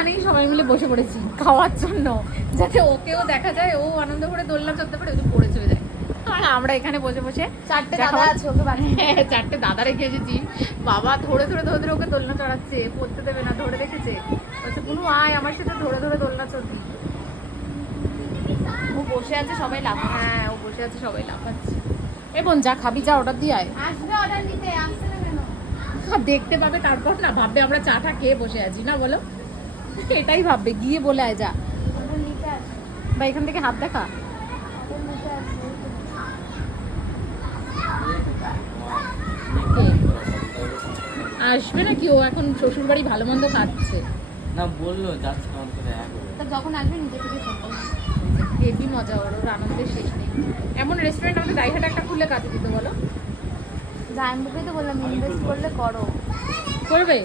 ওখানেই সবাই মিলে বসে পড়েছি খাওয়ার জন্য, যাতে ওকেও দেখা যায়, ও আনন্দ করে দোলনা চলতে পারে, ও তো পড়ে চলে যায়। আর আমরা এখানে বসে বসে চারটে দাদা আছে ওকে হ্যাঁ, চারটে দাদা রেখে এসেছি। বাবা ধরে ধরে ধরে ধরে ওকে দোলনা চড়াচ্ছে, পড়তে দেবে না, ধরে রেখেছে, বলছে কোনো আয় আমার সাথে ধরে ধরে দোলনা চড়বি। ও বসে আছে সবাই লাফ। হ্যাঁ, ও বসে আছে সবাই লাফাচ্ছে। এ বোন যা খাবি যা অর্ডার দিয়ে আয়। আসবে অর্ডার নিতে, আসছে না কেন? দেখতে পাবে তারপর না ভাববে আমরা চাটা খেয়ে বসে আছি না, বলো? এটাই ভাববে, গিয়ে বলে আয় যা, অর্ডার নিতে আসবে, বা এখান থেকে হাত দেখা। অর্ডার নিতে আসবে। কে আসবে নাকি? ও এখন শ্বশুর বাড়ি ভালো মন্দ খাচ্ছে। না বললো যাচ্ছে না আমাদের সাথে এক তা যখন আসবে নিজে থেকে ফোন করবে। হেভি মজা, ওর ওর আনন্দের শেষ নেই। এমন রেস্টুরেন্ট আমাদের দাইহাটে একটা খুললে কাজে দিত, বলো? জানবুকেই তো বললাম ইনভেস্ট করলে করো। করবে?